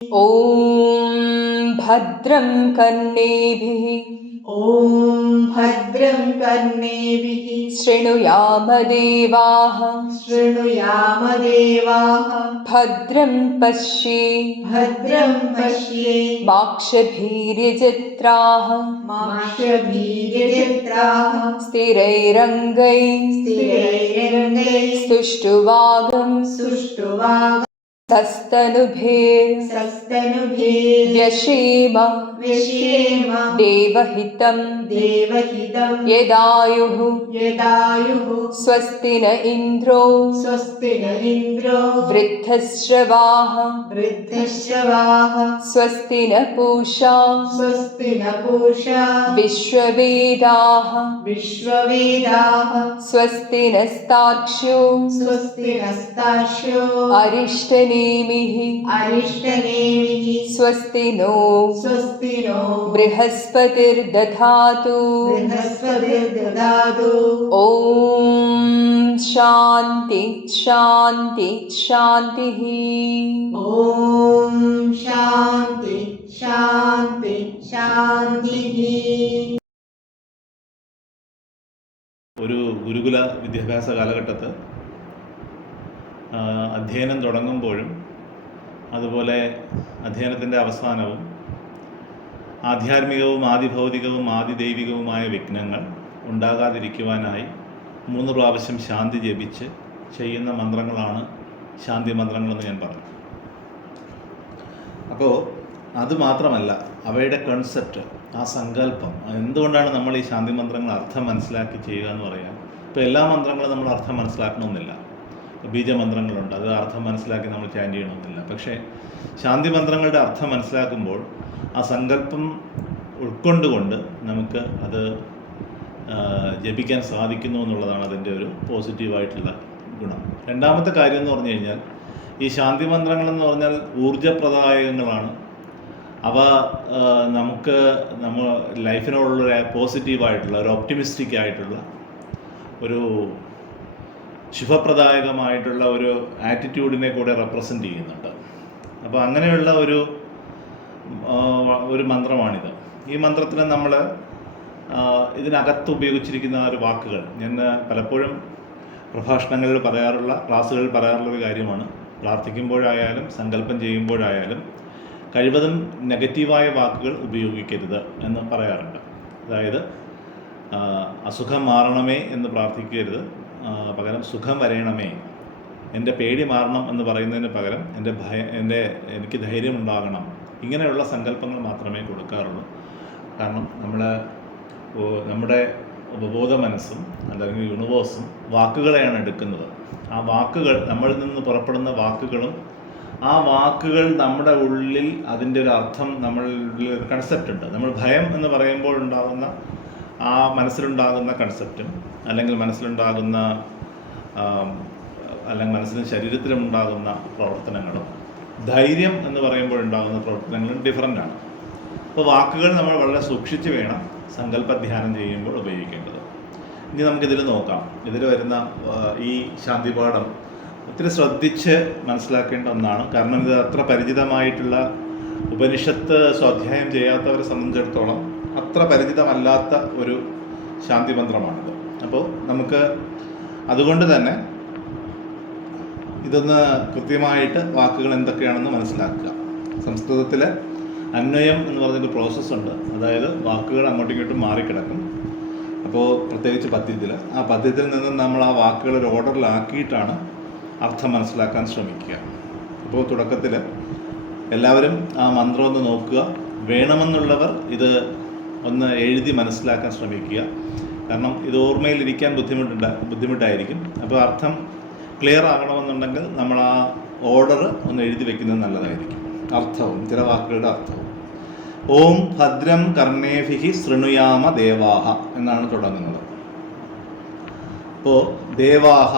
ॐ भद्रं कर्णेभिः शृणुयाम देवाः भद्रं पश्ये माक्षभीर्यजत्राः स्थिरैरङ्गैः स्तुष्टुवागं सस्तनुभिर्व्यशेम देवहितं यदायुः स्वस्ति न इन्द्रो वृद्धश्रवाः स्वस्ति न पूषा विश्ववेदाः स्वस्ति नस्तार्क्ष्यो अरिष्टनेमिः स्वस्ति नो बृहस्पतिर्दधातु ॐ शान्ति शान्ति शान्तिः। ॐ शान्ति शान्ति शान्तिः। ഒരു ഗുരുകുല വിദ്യാഭ്യാസ കാലഘട്ടത്ത് അധ്യയനം തുടങ്ങുമ്പോഴും അതുപോലെ അധ്യയനത്തിൻ്റെ അവസാനവും ആധ്യാത്മികവും ആദിഭൗതികവും ആദിദൈവികവുമായ വിഘ്നങ്ങൾ ഉണ്ടാകാതിരിക്കുവാനായി 3 പ്രാവശ്യം ശാന്തി ജപിച്ച് ചെയ്യുന്ന മന്ത്രങ്ങളാണ് ശാന്തി മന്ത്രങ്ങളെന്ന് ഞാൻ പറഞ്ഞു. അപ്പോൾ അതുമാത്രമല്ല, അവയുടെ കൺസെപ്റ്റ്, ആ സങ്കല്പം, എന്തുകൊണ്ടാണ് നമ്മൾ ഈ ശാന്തി മന്ത്രങ്ങൾ അർത്ഥം മനസ്സിലാക്കി ചെയ്യുക എന്ന് പറയാം. ഇപ്പോൾ എല്ലാ മന്ത്രങ്ങളും നമ്മൾ അർത്ഥം മനസ്സിലാക്കണമെന്നില്ല. ബീജമന്ത്രങ്ങളുണ്ട്, അത് അർത്ഥം മനസ്സിലാക്കി നമ്മൾ ചാൻറ്റ് ചെയ്യണമെന്നില്ല. പക്ഷേ ശാന്തി മന്ത്രങ്ങളുടെ അർത്ഥം മനസ്സിലാക്കുമ്പോൾ ആ സങ്കല്പം ഉൾക്കൊണ്ടുകൊണ്ട് നമുക്ക് അത് ജപിക്കാൻ സാധിക്കുന്നു എന്നുള്ളതാണ് അതിൻ്റെ ഒരു പോസിറ്റീവായിട്ടുള്ള ഗുണം. രണ്ടാമത്തെ കാര്യം എന്ന് പറഞ്ഞു കഴിഞ്ഞാൽ, ഈ ശാന്തി മന്ത്രങ്ങളെന്ന് പറഞ്ഞാൽ ഊർജപ്രദായകങ്ങളാണ്. അവ നമുക്ക് ലൈഫിനോടുള്ളൊരു പോസിറ്റീവായിട്ടുള്ള, ഒരു ഒപ്റ്റിമിസ്റ്റിക് ആയിട്ടുള്ള, ഒരു ശുഭപ്രദായകമായിട്ടുള്ള ഒരു ആറ്റിറ്റ്യൂഡിനെ കൂടെ റെപ്രസെൻ്റ് ചെയ്യുന്നുണ്ട്. അപ്പോൾ അങ്ങനെയുള്ള ഒരു മന്ത്രമാണിത്. ഈ മന്ത്രത്തിൽ നമ്മൾ ഇതിനകത്ത് ഉപയോഗിച്ചിരിക്കുന്ന ഒരു വാക്കുകൾ ഞാൻ പലപ്പോഴും പ്രഭാഷണങ്ങളിൽ പറയാറുള്ള, ക്ലാസ്സുകളിൽ പറയാറുള്ളൊരു കാര്യമാണ്. പ്രാർത്ഥിക്കുമ്പോഴായാലും സങ്കല്പം ചെയ്യുമ്പോഴായാലും കഴിവതും നെഗറ്റീവായ വാക്കുകൾ ഉപയോഗിക്കരുത് എന്ന് പറയാറുണ്ട്. അതായത് അസുഖം മാറണമേ എന്ന് പ്രാർത്ഥിക്കരുത്, പകരം സുഖം വരയണമേ, എൻ്റെ പേടി മാറണം എന്ന് പറയുന്നതിന് പകരം എനിക്ക് ധൈര്യമുണ്ടാകണം, ഇങ്ങനെയുള്ള സങ്കല്പങ്ങൾ മാത്രമേ കൊടുക്കാറുള്ളൂ. കാരണം നമ്മുടെ ഉപബോധ മനസ്സും അല്ലെങ്കിൽ യൂണിവേഴ്സും വാക്കുകളെയാണ് എടുക്കുന്നത്. ആ വാക്കുകൾ, നമ്മളിൽ നിന്ന് പുറപ്പെടുന്ന വാക്കുകളും ആ വാക്കുകൾ നമ്മുടെ ഉള്ളിൽ അതിൻ്റെ ഒരു അർത്ഥം, നമ്മളുടെ ഒരു കൺസെപ്റ്റ് ഉണ്ട്. നമ്മൾ ഭയം എന്ന് പറയുമ്പോൾ ഉണ്ടാകുന്ന ആ മനസ്സിലുണ്ടാകുന്ന കൺസെപ്റ്റും അല്ലെങ്കിൽ മനസ്സിലുണ്ടാകുന്ന അല്ലെങ്കിൽ മനസ്സിലും ശരീരത്തിലും ഉണ്ടാകുന്ന പ്രവർത്തനങ്ങളും ധൈര്യം എന്ന് പറയുമ്പോൾ ഉണ്ടാകുന്ന പ്രവർത്തനങ്ങളും ഡിഫറൻ്റാണ്. അപ്പോൾ വാക്കുകൾ നമ്മൾ വളരെ സൂക്ഷിച്ച് വേണം സങ്കല്പധ്യാനം ചെയ്യുമ്പോൾ ഉപയോഗിക്കേണ്ടത്. ഇനി നമുക്കിതിൽ നോക്കാം. ഇതിൽ വരുന്ന ഈ ശാന്തിപാഠം ഒത്തിരി ശ്രദ്ധിച്ച് മനസ്സിലാക്കേണ്ട ഒന്നാണ്. കാരണം ഇത് അത്ര പരിചിതമായിട്ടുള്ള, ഉപനിഷത്ത് സ്വാധ്യായം ചെയ്യാത്തവരെ സംബന്ധിച്ചിടത്തോളം അത്ര പരിചിതമല്ലാത്ത ഒരു ശാന്തി മന്ത്രമാണിത്. അപ്പോൾ നമുക്ക് അതുകൊണ്ട് തന്നെ ഇതൊന്ന് കൃത്യമായിട്ട് വാക്കുകൾ എന്തൊക്കെയാണെന്ന് മനസ്സിലാക്കുക. സംസ്കൃതത്തിൽ അന്വയം എന്ന് പറഞ്ഞൊരു പ്രോസസ്സുണ്ട്. അതായത് വാക്കുകൾ അങ്ങോട്ടും ഇങ്ങോട്ടും മാറിക്കിടക്കും. അപ്പോൾ പ്രത്യേകിച്ച് പദ്യത്തിൽ, ആ പദ്യത്തിൽ നിന്ന് നമ്മൾ ആ വാക്കുകൾ ഒരു ഓർഡറിലാക്കിയിട്ടാണ് അർത്ഥം മനസ്സിലാക്കാൻ ശ്രമിക്കുക. അപ്പോൾ തുടക്കത്തിൽ എല്ലാവരും ആ മന്ത്രം ഒന്ന് നോക്കുക. വേണമെന്നുള്ളവർ ഇത് ഒന്ന് എഴുതി മനസ്സിലാക്കാൻ ശ്രമിക്കുക. കാരണം ഇത് ഓർമ്മയിലിരിക്കാൻ ബുദ്ധിമുട്ടായിരിക്കും. അപ്പോൾ അർത്ഥം ക്ലിയർ ആകണമെന്നുണ്ടെങ്കിൽ നമ്മൾ ആ ഓർഡർ ഒന്ന് എഴുതി വെക്കുന്നത് നല്ലതായിരിക്കും. അർത്ഥവും, ചില വാക്കുകളുടെ അർത്ഥവും. ഓം ഭദ്രം കർണേഭിഹി ശൃണുയാമ ദേവാഹ എന്നാണ് തുടങ്ങുന്നത്. അപ്പോൾ ദേവാഹ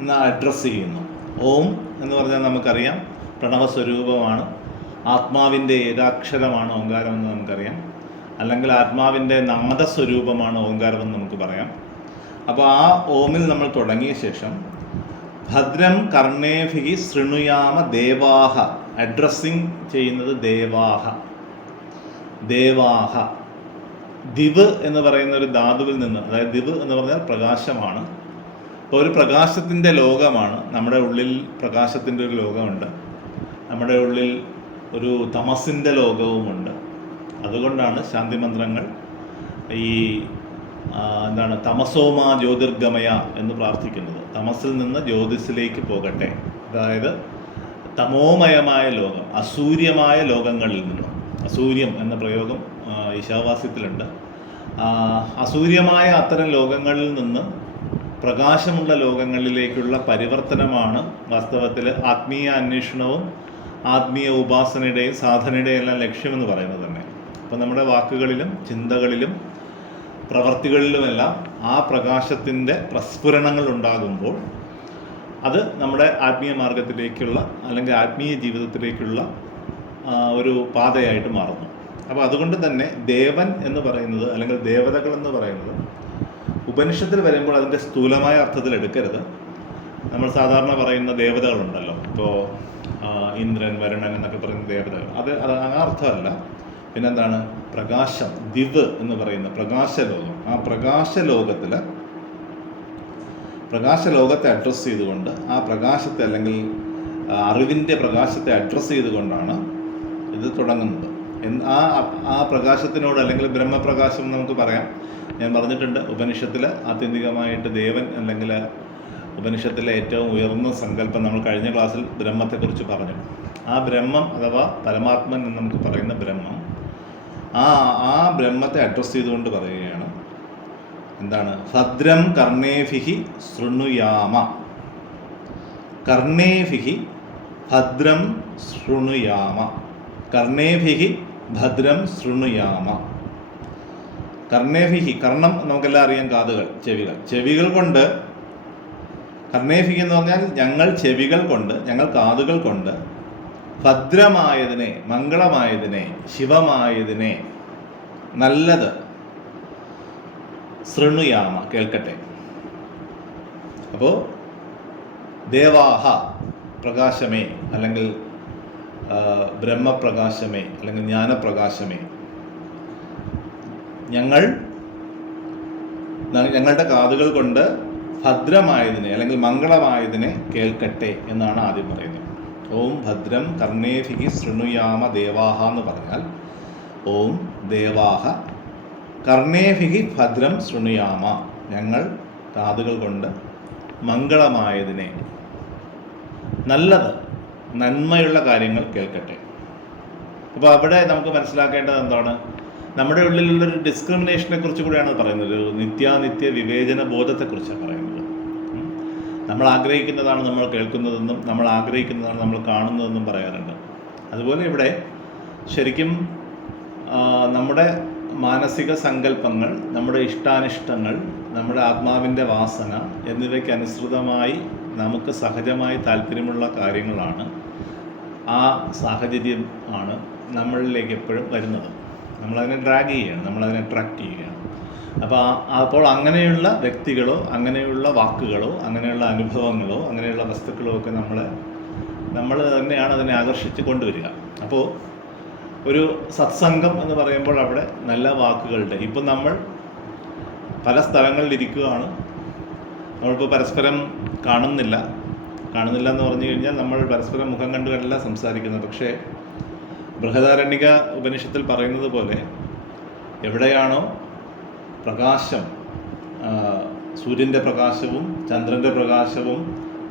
എന്ന് അഡ്രസ്സ് ചെയ്യുന്നു. ഓം എന്ന് പറഞ്ഞാൽ നമുക്കറിയാം പ്രണവസ്വരൂപമാണ്, ആത്മാവിൻ്റെ ഏകാക്ഷരമാണ് ഓങ്കാരം എന്ന് നമുക്കറിയാം. അല്ലെങ്കിൽ ആത്മാവിൻ്റെ നാദസ്വരൂപമാണ് ഓങ്കാരമെന്ന് നമുക്ക് പറയാം. അപ്പോൾ ആ ഓമിൽ നമ്മൾ തുടങ്ങിയ ശേഷം ഭദ്രം കർണേഭിഹി ശൃണുയാമ ദേവാഹ. അഡ്രസ്സിങ് ചെയ്യുന്നത് ദേവാഹ. ദേവാഹ ദിവ് എന്ന് പറയുന്ന ഒരു ധാതുവിൽ നിന്ന്, അതായത് ദിവ് എന്ന് പറഞ്ഞാൽ പ്രകാശമാണ്. അപ്പോൾ ഒരു പ്രകാശത്തിൻ്റെ ലോകമാണ്. നമ്മുടെ ഉള്ളിൽ പ്രകാശത്തിൻ്റെ ഒരു ലോകമുണ്ട്, നമ്മുടെ ഉള്ളിൽ ഒരു തമസിൻ്റെ ലോകവുമുണ്ട്. അതുകൊണ്ടാണ് ശാന്തി മന്ത്രങ്ങൾ ഈ എന്താണ് തമസോമാ ജ്യോതിർഗമയ എന്ന് പ്രാർത്ഥിക്കുന്നത്. തമസിൽ നിന്ന് ജ്യോതിസിലേക്ക് പോകട്ടെ, അതായത് തമോമയമായ ലോകം, അസൂര്യമായ ലോകങ്ങളിൽ നിന്നും. അസൂര്യം എന്ന പ്രയോഗം ഈശാവാസ്യത്തിലുണ്ട്. അസൂര്യമായ അത്തരം ലോകങ്ങളിൽ നിന്ന് പ്രകാശമുള്ള ലോകങ്ങളിലേക്കുള്ള പരിവർത്തനമാണ് വാസ്തവത്തിൽ ആത്മീയ അന്വേഷണവും ആത്മീയ ഉപാസനയുടെയും സാധനയുടെയും എല്ലാം ലക്ഷ്യമെന്ന് പറയുന്നത് തന്നെ. അപ്പോൾ നമ്മുടെ വാക്കുകളിലും ചിന്തകളിലും പ്രവർത്തികളിലുമെല്ലാം ആ പ്രകാശത്തിൻ്റെ പ്രസ്ഫുരണങ്ങൾ ഉണ്ടാകുമ്പോൾ അത് നമ്മുടെ ആത്മീയ മാർഗത്തിലേക്കുള്ള അല്ലെങ്കിൽ ആത്മീയ ജീവിതത്തിലേക്കുള്ള ഒരു പാതയായിട്ട് മാറുന്നു. അപ്പോൾ അതുകൊണ്ട് തന്നെ ദേവൻ എന്ന് പറയുന്നത് അല്ലെങ്കിൽ ദേവതകൾ എന്ന് പറയുന്നത് ഉപനിഷത്തിൽ വരുമ്പോൾ അതിൻ്റെ സ്ഥൂലമായ അർത്ഥത്തിൽ എടുക്കരുത്. നമ്മൾ സാധാരണ പറയുന്ന ദേവതകളുണ്ടല്ലോ, ഇപ്പോൾ ഇന്ദ്രൻ, വരുണൻ എന്നൊക്കെ പറയുന്ന ദേവതകൾ, അത് ആ അർത്ഥമല്ല. പിന്നെന്താണ് പ്രകാശം, ദിവ് എന്ന് പറയുന്ന പ്രകാശലോകം. ആ പ്രകാശലോകത്തെ അഡ്രസ്സ് ചെയ്തുകൊണ്ട്, ആ പ്രകാശത്തെ അല്ലെങ്കിൽ അറിവിൻ്റെ പ്രകാശത്തെ അഡ്രസ്സ് ചെയ്തുകൊണ്ടാണ് ഇത് തുടങ്ങുന്നത്. ആ പ്രകാശത്തിനോട് അല്ലെങ്കിൽ ബ്രഹ്മപ്രകാശം നമുക്ക് പറയാം. ഞാൻ പറഞ്ഞിട്ടുണ്ട്, ഉപനിഷത്തിൽ ആത്യന്തികമായിട്ട് ദേവൻ അല്ലെങ്കിൽ ഉപനിഷത്തിലെ ഏറ്റവും ഉയർന്ന സങ്കല്പം നമ്മൾ കഴിഞ്ഞ ക്ലാസ്സിൽ ബ്രഹ്മത്തെക്കുറിച്ച് പറഞ്ഞു. ആ ബ്രഹ്മം അഥവാ പരമാത്മൻ എന്ന് നമുക്ക് പറയുന്ന ബ്രഹ്മം, ആ ബ്രഹ്മത്തെ അഡ്രസ്സ് ചെയ്തുകൊണ്ട് പറയുകയാണ് എന്താണ് ഭദ്രം കർണേഭിഹി ശൃണുയാമ. കർണേഭിഹി ഭദ്രം ശൃണുയാമ. കർണേഭിഹി ഭദ്രം ശൃണുയാമ. കർണേഭിഹി, കർണം നമുക്കെല്ലാം അറിയാം, കാതുകൾ, ചെവികൾ. ചെവികൾ കൊണ്ട്, കർണേഭിഹി എന്ന് പറഞ്ഞാൽ ഞങ്ങൾ ചെവികൾ കൊണ്ട്, ഞങ്ങൾ കാതുകൾ കൊണ്ട് ഭദ്രമായതിനെ, മംഗളമായതിനെ, ശിവമായതിനെ, നല്ലത് ശൃണുയാമ, കേൾക്കട്ടെ. അപ്പോൾ ദേവാഹ പ്രകാശമേ, അല്ലെങ്കിൽ ബ്രഹ്മപ്രകാശമേ, അല്ലെങ്കിൽ ജ്ഞാനപ്രകാശമേ, ഞങ്ങളുടെ കാതുകൾ കൊണ്ട് ഭദ്രമായതിനെ അല്ലെങ്കിൽ മംഗളമായതിനെ കേൾക്കട്ടെ എന്നാണ് ആദ്യം പറയുന്നത്. ഓം ഭദ്രം കർണേഭിഹി ശൃണുയാമ ദേവാഹ എന്ന് പറഞ്ഞാൽ ഓം ദേവാഹ കർണേഭിഹി ഭദ്രം ശൃണുയാമ, ഞങ്ങൾ കാതുകൾ കൊണ്ട് മംഗളമായതിനെ, നല്ലത്, നന്മയുള്ള കാര്യങ്ങൾ കേൾക്കട്ടെ. അപ്പോൾ അവിടെ നമുക്ക് മനസ്സിലാക്കേണ്ടത് എന്താണ്? നമ്മുടെ ഉള്ളിലുള്ളൊരു ഡിസ്ക്രിമിനേഷനെ കുറിച്ച് കൂടിയാണ് പറയുന്നത്. ഒരു നിത്യാനിത്യ വിവേചന ബോധത്തെക്കുറിച്ചാണ് പറയുന്നത്. നമ്മൾ ആഗ്രഹിക്കുന്നതാണ് നമ്മൾ കേൾക്കുന്നതെന്നും നമ്മൾ ആഗ്രഹിക്കുന്നതാണ് നമ്മൾ കാണുന്നതെന്നും പറയാറുണ്ട്. അതുപോലെ ഇവിടെ ശരിക്കും നമ്മുടെ മാനസിക സങ്കല്പങ്ങൾ, നമ്മുടെ ഇഷ്ടാനിഷ്ടങ്ങൾ, നമ്മുടെ ആത്മാവിൻ്റെ വാസന എന്നിവയ്ക്ക് അനുസൃതമായി നമുക്ക് സഹജമായി താല്പര്യമുള്ള കാര്യങ്ങളാണ്, ആ സാഹചര്യം ആണ് നമ്മളിലേക്ക് എപ്പോഴും വരുന്നത്. നമ്മളതിനെ ഡ്രാഗ് ചെയ്യുകയാണ്, നമ്മളതിനെ അട്രാക്റ്റ് ചെയ്യുകയാണ്. അപ്പോൾ അങ്ങനെയുള്ള വ്യക്തികളോ അങ്ങനെയുള്ള വാക്കുകളോ അങ്ങനെയുള്ള അനുഭവങ്ങളോ അങ്ങനെയുള്ള വസ്തുക്കളോ ഒക്കെ നമ്മൾ തന്നെയാണ് അതിനെ ആകർഷിച്ച് കൊണ്ടുവരിക. അപ്പോൾ ഒരു സത്സംഗം എന്ന് പറയുമ്പോൾ അവിടെ നല്ല വാക്കുകളുടെ, ഇപ്പം നമ്മൾ പല സ്ഥലങ്ങളിൽ ഇരിക്കുകയാണ്, നമ്മളിപ്പോൾ പരസ്പരം കാണുന്നില്ല എന്ന് പറഞ്ഞു കഴിഞ്ഞാൽ നമ്മൾ പരസ്പരം മുഖം കണ്ടുകണ്ടല്ല സംസാരിക്കുന്നത്. പക്ഷേ ബൃഹദാരണ്യക ഉപനിഷത്തിൽ പറയുന്നത് പോലെ എവിടെയാണോ പ്രകാശം, സൂര്യൻ്റെ പ്രകാശവും ചന്ദ്രൻ്റെ പ്രകാശവും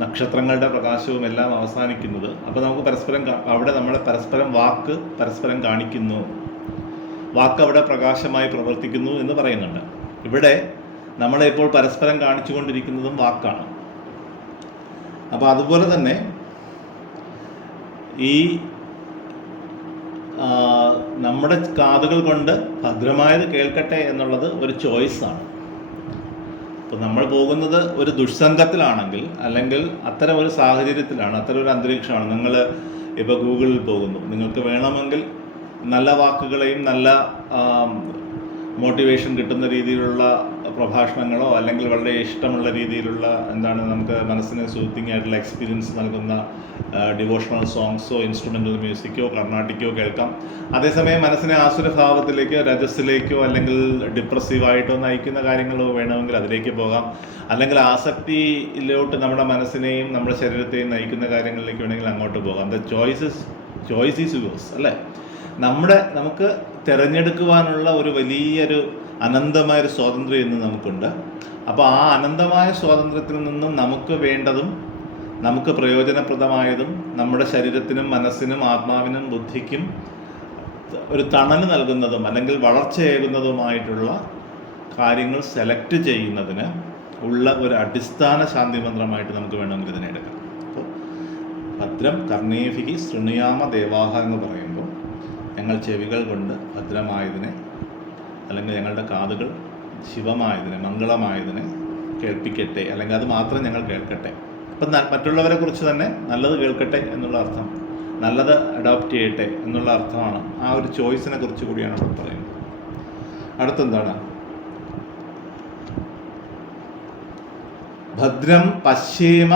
നക്ഷത്രങ്ങളുടെ പ്രകാശവും എല്ലാം അവസാനിക്കുന്നത്, അപ്പോൾ നമുക്ക് പരസ്പരം അവിടെ നമ്മളെ പരസ്പരം കാണിക്കുന്നു, വാക്ക് അവിടെ പ്രകാശമായി പ്രവർത്തിക്കുന്നു എന്ന് പറയുന്നുണ്ട്. ഇവിടെ നമ്മളെ ഇപ്പോൾ പരസ്പരം കാണിച്ചു കൊണ്ടിരിക്കുന്നതും വാക്കാണ്. അപ്പോൾ അതുപോലെ തന്നെ ഈ നമ്മുടെ കാതുകൾ കൊണ്ട് ഭദ്രമായത് കേൾക്കട്ടെ എന്നുള്ളത് ഒരു ചോയ്സാണ്. ഇപ്പോൾ നമ്മൾ പോകുന്നത് ഒരു ദുഷ്സംഗത്തിലാണെങ്കിൽ, അല്ലെങ്കിൽ അത്തരം ഒരു സാഹചര്യത്തിലാണ്, അത്തരം ഒരു അന്തരീക്ഷമാണ്. നിങ്ങൾ ഇപ്പോൾ ഗൂഗിളിൽ പോകുന്നു, നിങ്ങൾക്ക് വേണമെങ്കിൽ നല്ല വാക്കുകളെയും നല്ല മോട്ടിവേഷൻ കിട്ടുന്ന രീതിയിലുള്ള പ്രഭാഷണങ്ങളോ അല്ലെങ്കിൽ വളരെ ഇഷ്ടമുള്ള രീതിയിലുള്ള എന്താണ് നമുക്ക് മനസ്സിന് സൂത്തിങ് ആയിട്ടുള്ള എക്സ്പീരിയൻസ് നൽകുന്ന ഡിവോഷണൽ സോങ്സോ ഇൻസ്ട്രുമെൻ്റൽ മ്യൂസിക്കോ കർണാട്ടിക്കോ കേൾക്കാം. അതേസമയം മനസ്സിനെ ആസുരഭാവത്തിലേക്കോ രജസ്സിലേക്കോ അല്ലെങ്കിൽ ഡിപ്രസീവായിട്ടോ നയിക്കുന്ന കാര്യങ്ങളോ വേണമെങ്കിൽ അതിലേക്ക് പോകാം. അല്ലെങ്കിൽ ആസക്തിയിലോട്ട് നമ്മുടെ മനസ്സിനെയും നമ്മുടെ ശരീരത്തെയും നയിക്കുന്ന കാര്യങ്ങളിലേക്ക് വേണമെങ്കിൽ അങ്ങോട്ട് പോകാം. ദ ചോയ്സ് ഈസ് യുവേഴ്സ് അല്ലേ. നമുക്ക് തിരഞ്ഞെടുക്കുവാനുള്ള ഒരു വലിയൊരു അനന്തമായൊരു സ്വാതന്ത്ര്യം ഇന്ന് നമുക്കുണ്ട്. അപ്പോൾ ആ അനന്തമായ സ്വാതന്ത്ര്യത്തിൽ നിന്നും നമുക്ക് വേണ്ടതും നമുക്ക് പ്രയോജനപ്രദമായതും നമ്മുടെ ശരീരത്തിനും മനസ്സിനും ആത്മാവിനും ബുദ്ധിക്കും ഒരു തണൽ നൽകുന്നതും അല്ലെങ്കിൽ വളർച്ചയേകുന്നതുമായിട്ടുള്ള കാര്യങ്ങൾ സെലക്ട് ചെയ്യുന്നതിന് ഉള്ള ഒരു അടിസ്ഥാന ശാന്തി മന്ത്രമായിട്ട് നമുക്ക് വേണമെങ്കിൽ ഇതിനെ എടുക്കാം. അപ്പോൾ ഭദ്രം കർണേഭിഹി ശൃണുയാമ ദേവാഹ എന്ന് പറയുമ്പോൾ ഞങ്ങൾ ചെവികൾ കൊണ്ട് ഭദ്രമായതിനെ അല്ലെങ്കിൽ ഞങ്ങളുടെ കാതുകൾ ശിവമായതിനെ മംഗളമായതിനെ കേൾപ്പിക്കട്ടെ, അല്ലെങ്കിൽ അത് മാത്രം ഞങ്ങൾ കേൾക്കട്ടെ. അപ്പം മറ്റുള്ളവരെ കുറിച്ച് തന്നെ നല്ലത് കേൾക്കട്ടെ എന്നുള്ള അർത്ഥം, നല്ലത് അഡോപ്റ്റ് ചെയ്യട്ടെ എന്നുള്ള അർത്ഥമാണ്. ആ ഒരു ചോയ്സിനെ കുറിച്ച് കൂടിയാണ് അവിടെ പറയുന്നത്. അടുത്തെന്താണ്? ഭദ്രം പശ്യേമ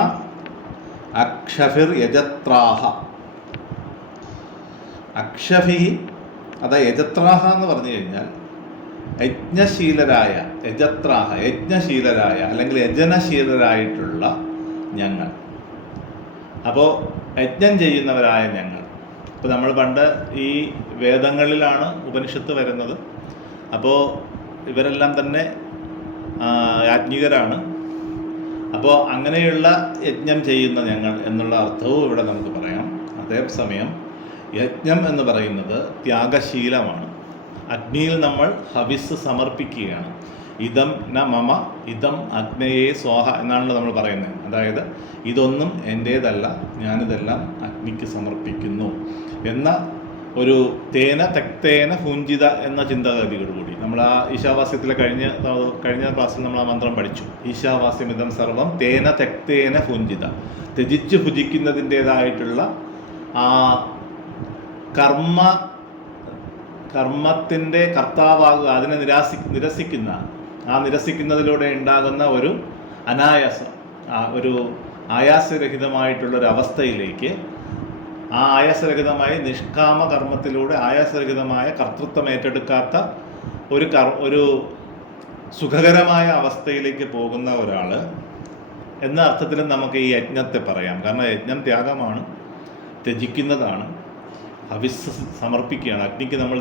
അക്ഷഫിർ യജത്രാഹ. അക്ഷഫി അതാ യജത്രാഹ എന്ന് പറഞ്ഞു കഴിഞ്ഞാൽ യജ്ഞശീലരായ യജ്ഞശീലരായ അല്ലെങ്കിൽ യജനശീലരായിട്ടുള്ള ഞങ്ങൾ. അപ്പോൾ യജ്ഞം ചെയ്യുന്നവരായ ഞങ്ങൾ. ഇപ്പോൾ നമ്മൾ പണ്ട് ഈ വേദങ്ങളിലാണ് ഉപനിഷത്ത് വരുന്നത്. അപ്പോൾ ഇവരെല്ലാം തന്നെ യാജ്ഞികരാണ്. അപ്പോൾ അങ്ങനെയുള്ള യജ്ഞം ചെയ്യുന്ന ഞങ്ങൾ എന്നുള്ള അർത്ഥവും ഇവിടെ നമുക്ക് പറയാം. അതേസമയം യജ്ഞം എന്ന് പറയുന്നത് ത്യാഗശീലമാണ്. അഗ്നിയിൽ നമ്മൾ ഹവിസ് സമർപ്പിക്കുകയാണ്. ഇതം ന മമ ഇതം അഗ്നയേ സ്വാഹ എന്നാണല്ലോ നമ്മൾ പറയുന്നത്. അതായത് ഇതൊന്നും എൻ്റേതല്ല, ഞാനിതെല്ലാം അഗ്നിക്ക് സമർപ്പിക്കുന്നു എന്ന ഒരു തേന തെക്തേന ഭുഞ്ചിത എന്ന ചിന്താഗതിയോടുകൂടി നമ്മൾ ആ ഈശാവാസ്യത്തിലെ കഴിഞ്ഞ ക്ലാസ്സിൽ നമ്മൾ ആ മന്ത്രം പഠിച്ചു. ഈശാവാസ്യമിതം സർവം തേന തെക്തേന ഭുഞ്ചിത. ത്യജിച്ച് ഭുജിക്കുന്നതിൻ്റേതായിട്ടുള്ള ആ കർമ്മത്തിൻ്റെ കർത്താവാകുക, അതിനെ നിരസിക്കുന്നതിലൂടെ ഉണ്ടാകുന്ന ഒരു അനായാസം, ഒരു ആയാസരഹിതമായിട്ടുള്ളൊരു അവസ്ഥയിലേക്ക്, ആ ആയാസരഹിതമായ നിഷ്കാമ കർമ്മത്തിലൂടെ ആയാസരഹിതമായ കർത്തൃത്വം ഏറ്റെടുക്കാത്ത ഒരു സുഖകരമായ അവസ്ഥയിലേക്ക് പോകുന്ന ഒരാൾ എന്ന അർത്ഥത്തിലും നമുക്ക് ഈ യജ്ഞത്തെ പറയാം. കാരണം യജ്ഞം ത്യാഗമാണ്, ത്യജിക്കുന്നതാണ്, ഹവിസ് സമർപ്പിക്കുകയാണ്, അഗ്നിക്ക് നമ്മൾ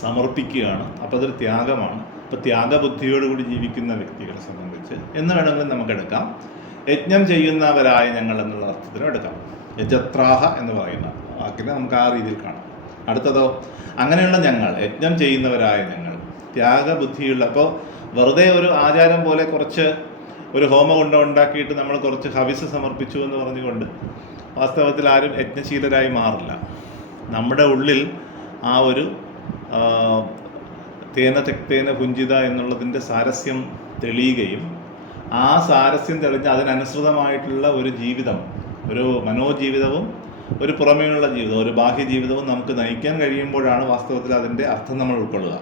സമർപ്പിക്കുകയാണ്. അപ്പോൾ അതൊരു ത്യാഗമാണ്. അപ്പോൾ ത്യാഗബുദ്ധിയോടുകൂടി ജീവിക്കുന്ന വ്യക്തികളെ സംബന്ധിച്ച് എന്ന് വേണമെങ്കിലും നമുക്കെടുക്കാം. യജ്ഞം ചെയ്യുന്നവരായ ഞങ്ങൾ എന്നുള്ള അർത്ഥത്തിനും എടുക്കാം. യജത്രാഹ എന്ന് പറയുന്ന വാക്കിനെ നമുക്ക് ആ രീതിയിൽ കാണാം. അടുത്തതോ അങ്ങനെയുള്ള ഞങ്ങൾ, യജ്ഞം ചെയ്യുന്നവരായ ഞങ്ങൾ, ത്യാഗബുദ്ധിയുള്ള. അപ്പോൾ വെറുതെ ഒരു ആചാരം പോലെ കുറച്ച് ഒരു ഹോമകുണ്ടം ഉണ്ടാക്കിയിട്ട് നമ്മൾ കുറച്ച് ഹവിസ് സമർപ്പിച്ചു എന്ന് പറഞ്ഞുകൊണ്ട് വാസ്തവത്തിൽ ആരും യജ്ഞശീലരായി മാറില്ല. നമ്മുടെ ഉള്ളിൽ ആ ഒരു തേന തെക്തേന ഭുഞ്ചിത എന്നുള്ളതിൻ്റെ സാരസ്യം തെളിയുകയും ആ സാരസ്യം തെളിഞ്ഞ് അതിനനുസൃതമായിട്ടുള്ള ഒരു ജീവിതം, ഒരു മനോജീവിതവും ഒരു പുറമേയുള്ള ജീവിതവും ഒരു ബാഹ്യ ജീവിതവും നമുക്ക് നയിക്കാൻ കഴിയുമ്പോഴാണ് വാസ്തവത്തിൽ അതിൻ്റെ അർത്ഥം നമ്മൾ ഉൾക്കൊള്ളുക.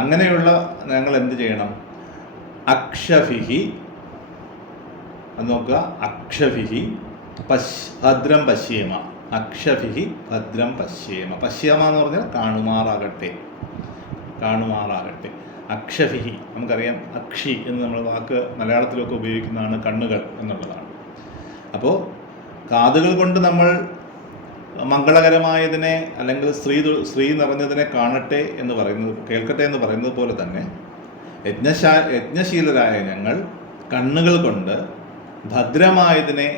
അങ്ങനെയുള്ള ഞങ്ങൾ എന്ത് ചെയ്യണം? അക്ഷഭിഹി അത് നോക്കുക. അക്ഷഭിഹി ഭദ്രം പശ്യേമ. അക്ഷഭിഹി ഭദ്രം പശ്യേമ. പശ്യേമ എന്ന് പറഞ്ഞാൽ കാണുമാറാകട്ടെ. അക്ഷഭിഹി നമുക്കറിയാം, അക്ഷി എന്ന് നമ്മൾ വാക്ക് മലയാളത്തിലൊക്കെ ഉപയോഗിക്കുന്നതാണ് കണ്ണുകൾ എന്നുള്ളതാണ്. അപ്പോൾ കാതുകൾ കൊണ്ട് നമ്മൾ മംഗളകരമായതിനെ അല്ലെങ്കിൽ ശ്രീ നിറഞ്ഞതിനെ കാണട്ടെ എന്ന് പറയുന്നത്, കേൾക്കട്ടെ എന്ന് പറയുന്നത് പോലെ തന്നെ യജ്ഞശീലരായ ഞങ്ങൾ കണ്ണുകൾ കൊണ്ട് ഭദ്രമായതിനെ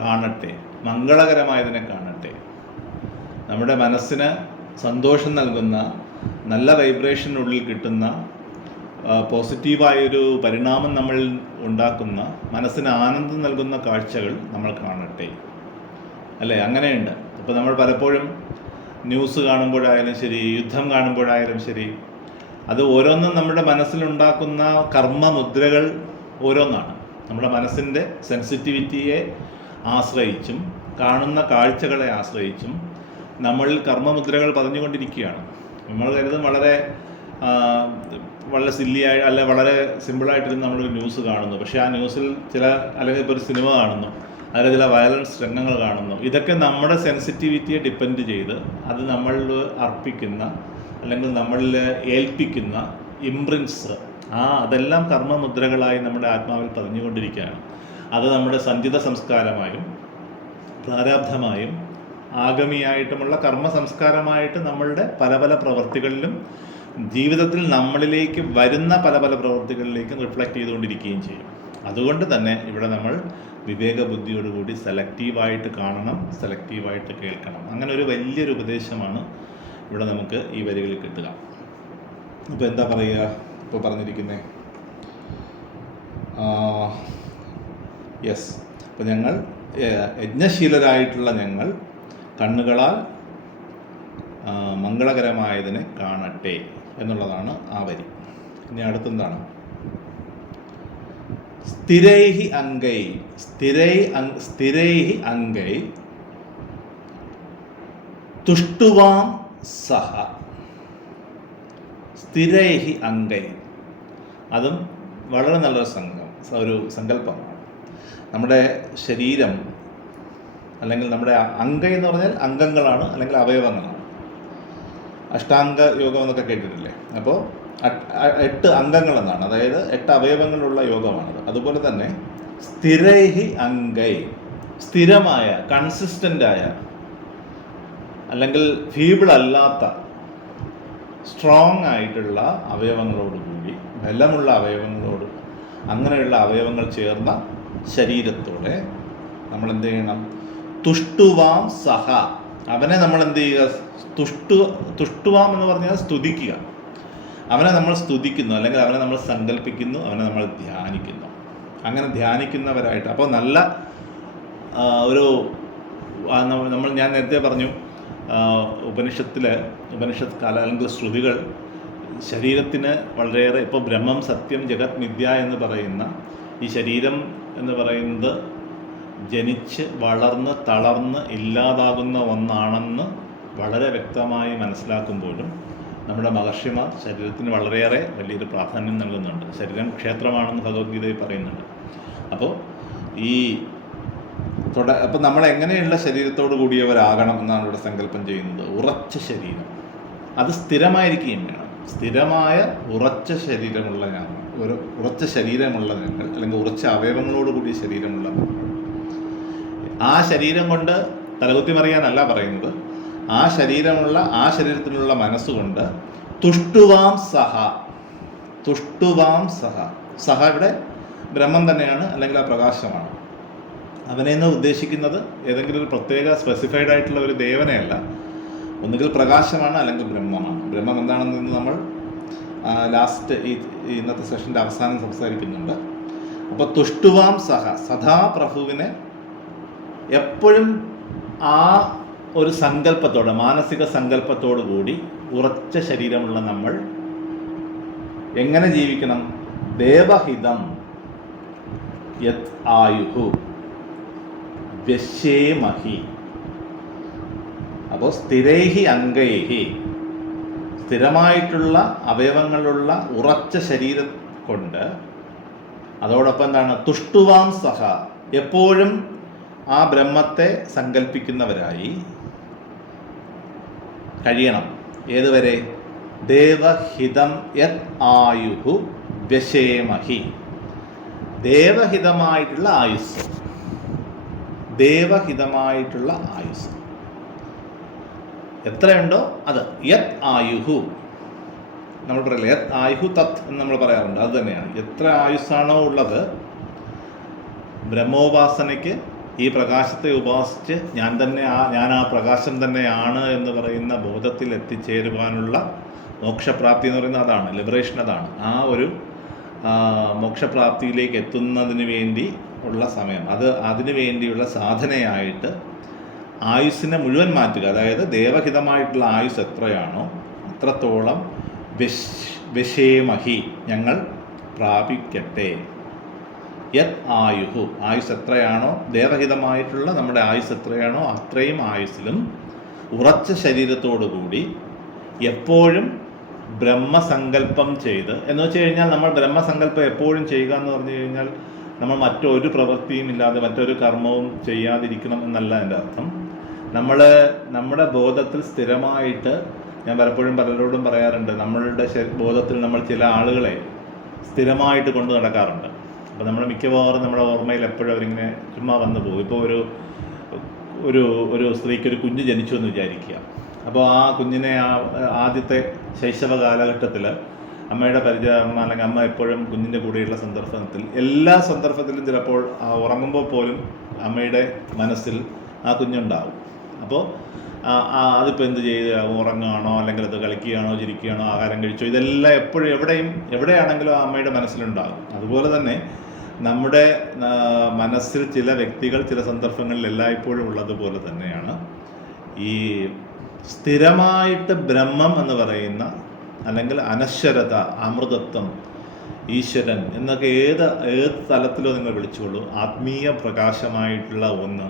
കാണട്ടെ, മംഗളകരമായതിനെ കാണട്ടെ. നമ്മുടെ മനസ്സിന് സന്തോഷം നൽകുന്ന, നല്ല വൈബ്രേഷനുള്ളിൽ കിട്ടുന്ന, പോസിറ്റീവായൊരു പരിണാമം നമ്മൾ ഉണ്ടാക്കുന്ന, മനസ്സിന് ആനന്ദം നൽകുന്ന കാഴ്ചകൾ നമ്മൾ കാണട്ടെ, അല്ലേ? അങ്ങനെയുണ്ട്. ഇപ്പോൾ നമ്മൾ പലപ്പോഴും ന്യൂസ് കാണുമ്പോഴായാലും ശരി, യുദ്ധം കാണുമ്പോഴായാലും ശരി, അത് ഓരോന്നും നമ്മുടെ മനസ്സിലുണ്ടാക്കുന്ന കർമ്മമുദ്രകൾ ഓരോന്നാണ്. നമ്മുടെ മനസ്സിൻ്റെ സെൻസിറ്റിവിറ്റിയെ ആശ്രയിച്ചും കാണുന്ന കാഴ്ചകളെ ആശ്രയിച്ചും നമ്മളിൽ കർമ്മമുദ്രകൾ പതിഞ്ഞുകൊണ്ടിരിക്കുകയാണ്. നമ്മൾ കരുതും വളരെ വളരെ സില്ലിയായി അല്ലെ വളരെ സിമ്പിളായിട്ടിരുന്ന് നമ്മളൊരു ന്യൂസ് കാണുന്നു. പക്ഷേ ആ ന്യൂസിൽ അല്ലെങ്കിൽ ഇപ്പോൾ ഒരു സിനിമ കാണുന്നു, അതിൽ ചില വയലൻസ് രംഗങ്ങൾ കാണുന്നു. ഇതൊക്കെ നമ്മുടെ സെൻസിറ്റിവിറ്റിയെ ഡിപ്പെൻഡ് ചെയ്ത് അത് നമ്മളിൽ അർപ്പിക്കുന്ന അല്ലെങ്കിൽ നമ്മളിൽ ഏൽപ്പിക്കുന്ന ഇംപ്രിൻസ്, അതെല്ലാം കർമ്മമുദ്രകളായി നമ്മുടെ ആത്മാവിൽ പതിഞ്ഞുകൊണ്ടിരിക്കുകയാണ്. അത് നമ്മുടെ സഞ്ചിത സംസ്കാരമായും പ്രാരാബ്ധമായും ആഗമിയായിട്ടുമുള്ള കർമ്മ സംസ്കാരമായിട്ട് നമ്മളുടെ പല പല പ്രവൃത്തികളിലും ജീവിതത്തിൽ നമ്മളിലേക്ക് വരുന്ന പല പല പ്രവൃത്തികളിലേക്കും റിഫ്ലക്റ്റ് ചെയ്തുകൊണ്ടിരിക്കുകയും ചെയ്യും. അതുകൊണ്ട് തന്നെ ഇവിടെ നമ്മൾ വിവേകബുദ്ധിയോടുകൂടി സെലക്റ്റീവായിട്ട് കാണണം, സെലക്റ്റീവായിട്ട് കേൾക്കണം. അങ്ങനെ ഒരു വലിയൊരു ഉപദേശമാണ് ഇവിടെ നമുക്ക് ഈ വരികളിൽ കിട്ടുക. ഇപ്പോൾ എന്താ പറയുക, ഇപ്പോൾ പറഞ്ഞിരിക്കുന്നത് യെസ്, അപ്പോൾ ഞങ്ങൾ യജ്ഞശീലരായിട്ടുള്ള ഞങ്ങൾ കണ്ണുകളാൽ മംഗളകരമായതിനെ കാണട്ടെ എന്നുള്ളതാണ് ആ വരി. ഇനി അടുത്തെന്താണ്? സ്ഥിരൈഹി അംഗൈ സ്ഥിരൈഹി അംഗൈ തുഷ്ടുവാം സഹ. സ്ഥിരൈഹി അംഗൈ, അതും വളരെ നല്ലൊരു സങ്കല്പമാണ്. നമ്മുടെ ശരീരം അല്ലെങ്കിൽ നമ്മുടെ അംഗം എന്ന് പറഞ്ഞാൽ അംഗങ്ങളാണ് അല്ലെങ്കിൽ അവയവങ്ങളാണ്. അഷ്ടാംഗ യോഗം എന്നൊക്കെ കേട്ടിട്ടില്ലേ? അപ്പോൾ 8 അംഗങ്ങളെന്നാണ്, അതായത് 8 അവയവങ്ങളുള്ള യോഗമാണത്. അതുപോലെ തന്നെ സ്ഥിരൈഹി അംഗൈ, സ്ഥിരമായ കൺസിസ്റ്റൻ്റായ അല്ലെങ്കിൽ ഫീബിൾ അല്ലാത്ത സ്ട്രോങ് ആയിട്ടുള്ള അവയവങ്ങളോടുകൂടി, ബലമുള്ള അവയവങ്ങളോട്, അങ്ങനെയുള്ള അവയവങ്ങൾ ചേർന്ന ശരീരത്തോടെ നമ്മൾ എന്ത് ചെയ്യണം? തുഷ്ടുവാം സഹ, അവനെ നമ്മൾ എന്ത് ചെയ്യുക? തുഷ്ടുവാം എന്ന് പറഞ്ഞാൽ സ്തുതിക്കുക. അവനെ നമ്മൾ സ്തുതിക്കുന്നു, അല്ലെങ്കിൽ അവനെ നമ്മൾ സങ്കല്പിക്കുന്നു, അവനെ നമ്മൾ ധ്യാനിക്കുന്നു. അങ്ങനെ ധ്യാനിക്കുന്നവരായിട്ട്, അപ്പോൾ നല്ല ഞാൻ നേരത്തെ പറഞ്ഞു, ഉപനിഷത്ത് കാല അല്ലെങ്കിൽ ശ്രുതികൾ ശരീരത്തിന് വളരെയേറെ, ഇപ്പോൾ ബ്രഹ്മം സത്യം ജഗത് മിഥ്യ എന്ന് പറയുന്ന ഈ ശരീരം എന്ന് പറയുന്നത് ജനിച്ച് വളർന്ന് തളർന്ന് ഇല്ലാതാകുന്ന ഒന്നാണെന്ന് വളരെ വ്യക്തമായി മനസ്സിലാക്കുമ്പോഴും നമ്മുടെ മഹർഷിമാർ ശരീരത്തിന് വളരെയേറെ വലിയൊരു പ്രാധാന്യം നൽകുന്നുണ്ട്. ശരീരം ക്ഷേത്രമാണെന്ന് ഭഗവത്ഗീതയിൽ പറയുന്നുണ്ട്. അപ്പോൾ അപ്പം നമ്മൾ എങ്ങനെയുള്ള ശരീരത്തോട് കൂടിയവരാകണം എന്നാണ് ഇവിടെ സങ്കല്പം ചെയ്യുന്നത്. ഉറച്ച ശരീരം, അത് സ്ഥിരമായിരിക്കുകയും വേണം. സ്ഥിരമായ ഉറച്ച ശരീരമുള്ള ഉറച്ച ശരീരമുള്ള ഞങ്ങൾ, അല്ലെങ്കിൽ ഉറച്ച അവയവങ്ങളോട് കൂടിയ ശരീരമുള്ള ഞങ്ങൾ. ആ ശരീരം കൊണ്ട് തലകുത്തി മറിയാനല്ല പറയുന്നത്, ആ ശരീരത്തിനുള്ള മനസ്സുകൊണ്ട് തുഷ്ടുവാം സഹ. സഹ ഇവിടെ ബ്രഹ്മം തന്നെയാണ്, അല്ലെങ്കിൽ ആ പ്രകാശമാണ്. അവനെന്ന് ഉദ്ദേശിക്കുന്നത് ഏതെങ്കിലും ഒരു പ്രത്യേക സ്പെസിഫൈഡ് ആയിട്ടുള്ള ഒരു ദേവനെയല്ല, ഒന്നുകിൽ പ്രകാശമാണ് അല്ലെങ്കിൽ ബ്രഹ്മമാണ്. ബ്രഹ്മം എന്താണെന്ന് നമ്മൾ ലാസ്റ്റ് ഇന്നത്തെ സെഷൻ്റെ അവസാനം സംസാരിക്കുന്നുണ്ട്. അപ്പോൾ തുഷ്ടുവാം സഹ, സദാ പ്രഭുവിനെ എപ്പോഴും ആ ഒരു സങ്കല്പത്തോടെ, മാനസിക സങ്കല്പത്തോടു കൂടി ഉറച്ച ശരീരമുള്ള നമ്മൾ എങ്ങനെ ജീവിക്കണം? ദേവഹിതം യത് ആയുഹു വ്യശേമഹി. അപ്പോൾ സ്ഥിരൈഹി അംഗൈഹി, സ്ഥിരമായിട്ടുള്ള അവയവങ്ങളുള്ള ഉറച്ച ശരീരം കൊണ്ട്, അതോടൊപ്പം എന്താണ്? തുഷ്ടുവാം സഹ, എപ്പോഴും ആ ബ്രഹ്മത്തെ സങ്കല്പിക്കുന്നവരായി കഴിയണം. ഏതുവരെ? ദേവഹിതം യത് ആയുഹു വ്യശേമഹി. ദേവഹിതമായിട്ടുള്ള ആയുസ്, ദേവഹിതമായിട്ടുള്ള ആയുസ് എത്രയുണ്ടോ അത്. യത് ആയുഹു, നമ്മൾ പറയില്ല യത് ആയുഹു തത് എന്ന് നമ്മൾ പറയാറുണ്ട്. അത് തന്നെയാണ്. എത്ര ആയുസ്സാണോ ഉള്ളത്, ബ്രഹ്മോപാസനയ്ക്ക് ഈ പ്രകാശത്തെ ഉപാസിച്ച് ഞാൻ ആ പ്രകാശം തന്നെയാണ് എന്ന് പറയുന്ന ബോധത്തിൽ എത്തിച്ചേരുവാനുള്ള മോക്ഷപ്രാപ്തി എന്ന് പറയുന്നത് അതാണ്, ലിബറേഷൻ അതാണ്. ആ ഒരു മോക്ഷപ്രാപ്തിയിലേക്ക് എത്തുന്നതിന് വേണ്ടി ഉള്ള സമയം, അതിനു വേണ്ടിയുള്ള സാധനയായിട്ട് ആയുസ്സിനെ മുഴുവൻ മാറ്റുക. അതായത് ദേവഹിതമായിട്ടുള്ള ആയുസ് എത്രയാണോ അത്രത്തോളം വിഷേമഹി, ഞങ്ങൾ പ്രാപിക്കട്ടെ. യത് ആയുഹു, ആയുസ് എത്രയാണോ, ദേവഹിതമായിട്ടുള്ള നമ്മുടെ ആയുസ് എത്രയാണോ അത്രയും ആയുസ്സിലും ഉറച്ച ശരീരത്തോടു കൂടി എപ്പോഴും ബ്രഹ്മസങ്കല്പം ചെയ്ത് എന്ന് വെച്ച് കഴിഞ്ഞാൽ നമ്മൾ ബ്രഹ്മസങ്കല്പം എപ്പോഴും ചെയ്യുക എന്ന് പറഞ്ഞു കഴിഞ്ഞാൽ നമ്മൾ മറ്റൊരു പ്രവൃത്തിയും ഇല്ലാതെ മറ്റൊരു കർമ്മവും ചെയ്യാതിരിക്കണം എന്നല്ല എൻ്റെ അർത്ഥം. നമ്മൾ നമ്മുടെ ബോധത്തിൽ സ്ഥിരമായിട്ട്, ഞാൻ പലപ്പോഴും പലരോടും പറയാറുണ്ട്, നമ്മളുടെ ബോധത്തിൽ നമ്മൾ ചില ആളുകളെ സ്ഥിരമായിട്ട് കൊണ്ടു നടക്കാറുണ്ട്. അപ്പോൾ നമ്മൾ മിക്കവാറും നമ്മുടെ ഓർമ്മയിൽ എപ്പോഴും അവരിങ്ങനെ ചുമ്മാ വന്നു പോകും. ഇപ്പോൾ ഒരു സ്ത്രീക്ക് ഒരു കുഞ്ഞ് ജനിച്ചു എന്ന് വിചാരിക്കുക. അപ്പോൾ ആ കുഞ്ഞിനെ ആദ്യത്തെ ശൈശവ കാലഘട്ടത്തിൽ അമ്മയുടെ പരിചരണം, അല്ലെങ്കിൽ അമ്മ എപ്പോഴും കുഞ്ഞിൻ്റെ കൂടെയുള്ള സന്ദർഭത്തിൽ, എല്ലാ സന്ദർഭത്തിലും ചിലപ്പോൾ ഉറങ്ങുമ്പോൾ പോലും അമ്മയുടെ മനസ്സിൽ ആ കുഞ്ഞുണ്ടാവും. അപ്പോൾ അതിപ്പോൾ എന്ത് ചെയ്യുക, ഉറങ്ങുകയാണോ അല്ലെങ്കിൽ അത് കളിക്കുകയാണോ ചിരിക്കുകയാണോ ആഹാരം കഴിച്ചോ, ഇതെല്ലാം എപ്പോഴും എവിടെയാണെങ്കിലും ആ അമ്മയുടെ മനസ്സിലുണ്ടാകും. അതുപോലെ തന്നെ നമ്മുടെ മനസ്സിൽ ചില വ്യക്തികൾ ചില സന്ദർഭങ്ങളിൽ എല്ലായ്പ്പോഴും ഉള്ളതുപോലെ തന്നെയാണ് ഈ സ്ഥിരമായിട്ട് ബ്രഹ്മം എന്ന് പറയുന്ന, അല്ലെങ്കിൽ അനശ്വരത, അമൃതത്വം, ഈശ്വരൻ എന്നൊക്കെ ഏത് തലത്തിലോ നിങ്ങൾ വിളിച്ചോളൂ, ആത്മീയ പ്രകാശമായിട്ടുള്ള ഒന്ന്,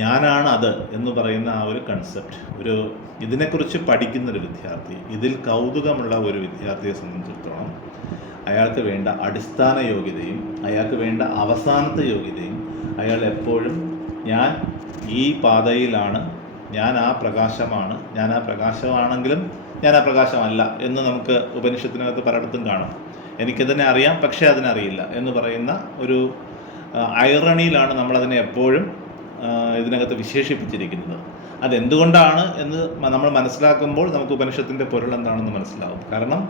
ഞാനാണ് അത് എന്ന് പറയുന്ന ആ ഒരു കൺസെപ്റ്റ്, ഇതിനെക്കുറിച്ച് പഠിക്കുന്നൊരു വിദ്യാർത്ഥി, ഇതിൽ കൗതുകമുള്ള ഒരു വിദ്യാർത്ഥിയെ സംബന്ധിച്ചിടത്തോളം അയാൾക്ക് വേണ്ട അടിസ്ഥാന യോഗ്യതയും അയാൾക്ക് വേണ്ട അവസാനത്തെ യോഗ്യതയും, അയാൾ എപ്പോഴും ഞാൻ ഈ പാതയിലാണ്, ഞാൻ ആ പ്രകാശമാണ്, ഞാൻ ആ പ്രകാശമാണെങ്കിലും ഞാൻ ആ പ്രകാശമല്ല എന്ന് നമുക്ക് ഉപനിഷത്തിനകത്ത് പലയിടത്തും കാണാം. എനിക്കതിനെ അറിയാം പക്ഷേ അതിനറിയില്ല എന്ന് പറയുന്ന ഒരു ഐറണിയിലാണ് നമ്മളതിനെ എപ്പോഴും ഇതിനകത്ത് വിശേഷിപ്പിച്ചിരിക്കുന്നത്. അതെന്തുകൊണ്ടാണ് എന്ന് നമ്മൾ മനസ്സിലാക്കുമ്പോൾ നമുക്ക് ഉപനിഷത്തിൻ്റെ പൊരുൾ എന്താണെന്ന് മനസ്സിലാവും. കാരണം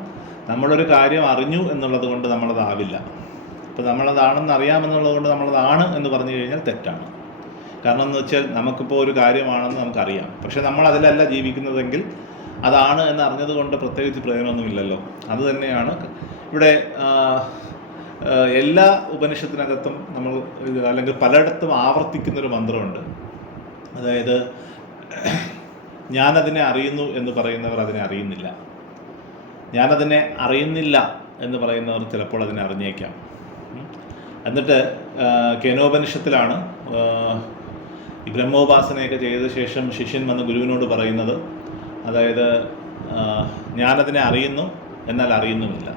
നമ്മളൊരു കാര്യം അറിഞ്ഞു എന്നുള്ളത് കൊണ്ട് നമ്മളതാവില്ല. അപ്പോൾ നമ്മളതാണെന്ന് അറിയാമെന്നുള്ളത് കൊണ്ട് നമ്മളതാണ് എന്ന് പറഞ്ഞു കഴിഞ്ഞാൽ തെറ്റാണ്. കാരണം എന്ന് വെച്ചാൽ നമുക്കിപ്പോൾ ഒരു കാര്യമാണെന്ന് നമുക്കറിയാം, പക്ഷേ നമ്മൾ അതിലല്ല ജീവിക്കുന്നതെങ്കിൽ അതാണ് എന്ന് അറിഞ്ഞതുകൊണ്ട് പ്രത്യേകിച്ച് പ്രയോജനമൊന്നുമില്ലല്ലോ. അത് തന്നെയാണ് ഇവിടെ എല്ലാ ഉപനിഷത്തിനകത്തും നമ്മൾ അല്ലെങ്കിൽ പലയിടത്തും ആവർത്തിക്കുന്നൊരു മന്ത്രമുണ്ട്. അതായത് ഞാനതിനെ അറിയുന്നു എന്ന് പറയുന്നവർ അതിനെ അറിയുന്നില്ല, ഞാനതിനെ അറിയുന്നില്ല എന്ന് പറയുന്നവർ ചിലപ്പോൾ അതിനെ അറിഞ്ഞേക്കാം. എന്നിട്ട് കേനോപനിഷത്തിലാണ് ഈ ബ്രഹ്മോപാസനയൊക്കെ ചെയ്ത ശേഷം ശിഷ്യൻ വന്ന് ഗുരുവിനോട് പറയുന്നത്, അതായത് ഞാനതിനെ അറിയുന്നു എന്നാൽ അറിയുന്നുമില്ല,